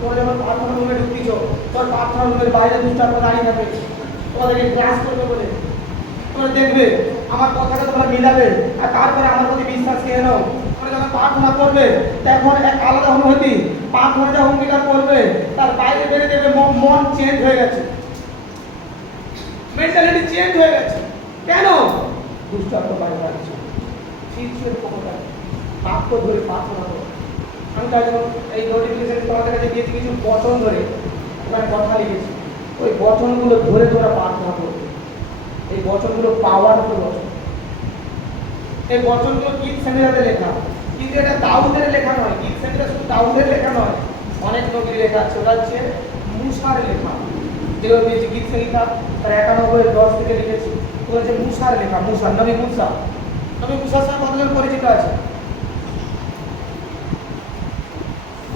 তোমরা যখন প্রার্থনা রুমে ঢুকছো, তোর প্রার্থনা রুমের বাইরে দুষ্টাত্মা দাঁড়িয়ে থাকবে তোমাদেরকে ক্লাস করবে বলে। তোমরা দেখবে আমার কথাটা তোমরা মিলাবে, আর তারপরে আমার প্রতি বিশ্বাস নিয়ে নাও। তোমরা যখন প্রার্থনা করবে তখন এক আলাদা অনুভূতি, প্রার্থনাটা অঙ্গীকার করবে, তার বাইরে বেরিয়ে দেখবে মন চেঞ্জ হয়ে গেছে, মেন্টালিটি চেঞ্জ হয়ে গেছে। কেন? দুষ্টাত্মা বাইরে আসছে, শীর্ষের ক্ষমতা বাক্য ধরে প্রার্থনা করো। আমি তাই জন্য এই নোটিফিকেশন তোমাদের কাছে দিয়েছি কিছু বচন ধরে, ওখানে কথা লিখেছি, ওই বচনগুলো ধরে তোমরা প্রার্থনা করবে। এই বচনগুলো পাওয়ারফুল বচন। এই বচনগুলো গীত সেমিনারে লেখা, কিন্তু এটা দাউদের লেখা নয়। গীত সেমিনারে শুধু দাউদের লেখা নয়, অনেক নবীর লেখা আছে। ওটা হচ্ছে মুসার লেখা, যেগুলো দিয়েছি গীত সংহিতা তার 91-10 থেকে লিখেছি। ওটা হচ্ছে মুসার লেখা। মুসা, নবী মুসা, নবী মুসার সঙ্গে কতজন পরিচিত আছে?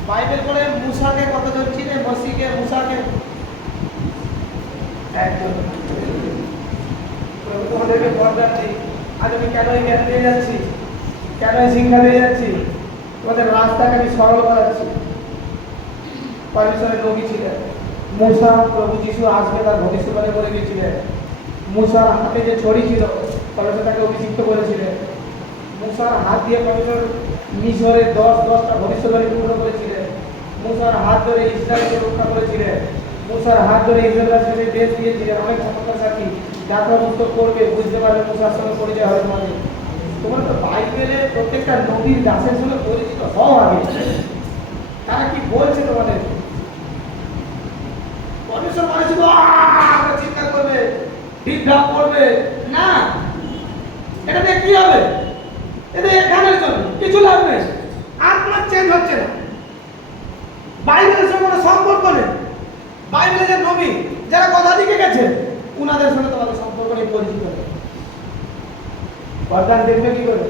বাইবেল বলে মুসাকে কতজন চিনে? মসিকে, মুসাকে একজন। তোমাদেরকে বর্ণনা দিই, আজ আমি কেন এই জ্ঞান দিয়ে যাচ্ছি, কেন এই শিক্ষা দিয়ে যাচ্ছি, তোমাদের রাস্তাকে আমি সরল করাচ্ছি। পরমেশ্বরের নবী ছিলেন মুসা, প্রভু যিশু আসবে তার ভবিষ্যৎবাণী বলে গিয়েছিলেন। মুসার হাতে যে ছড়ি ছিল পরমেশ্বর তাকে অভিষিক্ত করেছিলেন। মুসার হাত দিয়ে পরমেশ্বর মিশরের 10টা ভবিষ্যৎবাণী পূর্ণ করেছিলেন। মুসার হাত ধরে ইসরায়েলকে রক্ষা করেছিলেন। মুসার হাত ধরে ইসরায়েলকে দেশ দিয়েছিলেন। অনেক ক্ষমতা সাক্ষী যাত্রা মুক্ত করবে, বুঝতে পারবে মুসার সঙ্গে পরিচয় হয় তোমাদের। তোমরা তো বাইবেলে প্রত্যেকটা নবীর দাসের সঙ্গে পরিচিত হও আগে, তারা কি বলছে তোমাদের। পরমেশ্বর মানে শুধু চিন্তা করবে, বিদ্রাপ করবে না, এটা দিয়ে কি হবে? এটা এখানের জন্য কিছু লাভ নেই, আত্মা চেঞ্জ হচ্ছে না। বাইবেলের সঙ্গে কোনো সম্পর্ক নেই। বাইবেলে যে নবী যারা কথা লিখে গেছে উনাদের সঙ্গে তোমাদের সম্পর্ক নেই, পরিচিত হবে। বরদান দেখবে কি করে?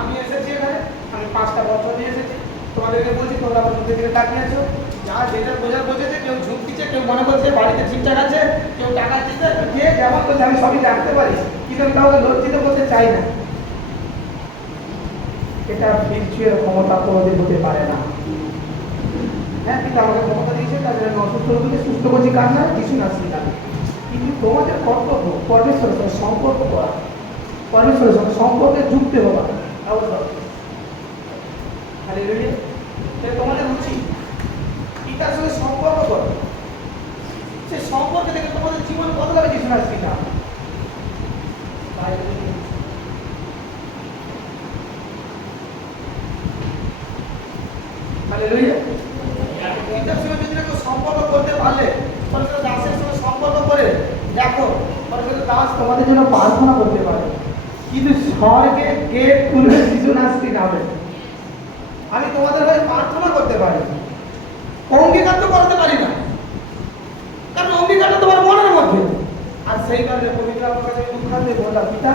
আমি এসেছি এখানে, আমি 5টা বছর নিয়ে এসেছি, তোমাদেরকে বলছি তোমরা আমার মধ্যে থেকে তাকিয়ে আছো, যা যেটা বোঝার বোঝেছে, কেউ ঝুঁকছে, কেউ মনে করছে বাড়িতে ঠিকঠাক আছে, কেউ টাকা দিচ্ছে, যে যেমন করছে আমি সবই জানতে পারি, কিন্তু আমি কাউকে লজ্জিত করতে চাই না। এটা বিশ্বের ক্ষমতা তোমাদের হতে পারে না। হ্যাঁ, কিন্তু আমাকে ক্ষমতা দিয়েছে, তাদের আমি অসুস্থ রোগীকে সুস্থ করছি, কাজ না কিছু না শিখাবে। কিন্তু তোমাদের কর্তব্য পরমেশ্বরের সঙ্গে সম্পর্ক করা, পরমেশ্বরের সঙ্গে সম্পর্কে যুক্ত হওয়া। তোমাদের উচিত পিতার সঙ্গে সম্পর্ক করো, সে সম্পর্কে দেখে তোমাদের জীবন বদলাবে। কিছু না শিখা পিতার সঙ্গে যদি কেউ সম্পর্ক করতে পারলে, দাসের সঙ্গে সম্পর্ক করে দেখো, দাস তোমাদের জন্য প্রার্থনা করতে পারে, কিন্তু স্বর্গে গেট খুলে শিশু নাস্তি নামে। আমি তোমাদের হয়ে প্রার্থনা করতে পারি, অঙ্গীকার তো করতে পারি না, কারণ অঙ্গীকারটা তোমার মনের মধ্যে। আর সেই কারণে পবিত্র আমার কাছে দুঃখান্তে বললাম, পিতা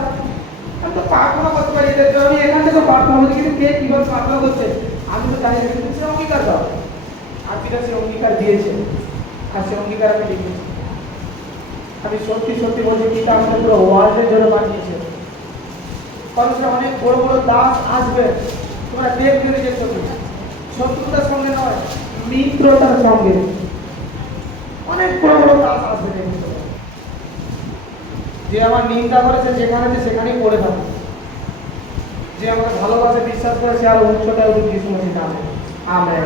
আমি তো প্রার্থনা করতে পারি, এদের জন্য আমি এখান থেকে প্রার্থনা করছি, কিন্তু কে কিভাবে প্রার্থনা করছে আমি তো জানি না, কিন্তু সে অঙ্গীকার দাও। আর পিতা সে অঙ্গীকার দিয়েছে, আর সে অঙ্গীকার আমি লিখেছি। আমি সত্যি সত্যি বলছি, পিতা আমাদের পুরো ওয়ার্ল্ডের জন্য বানিয়েছে। মানুষের অনেক বড় বড় দাস আসবে, তোমরা দেখবে নিজের চোখে, শত্রুতার সঙ্গে নয়, মিত্রতার সঙ্গে অনেক বড় বড় দাস আসবে। যে আমার নিন্দা করেছে যেখানে সেখানেই পড়ে থাকে, যে আমাকে ভালোবাসে বিশ্বাস করে সে আরো উচ্চতায় উঠে যিশু মসিহ নামে। আমেন।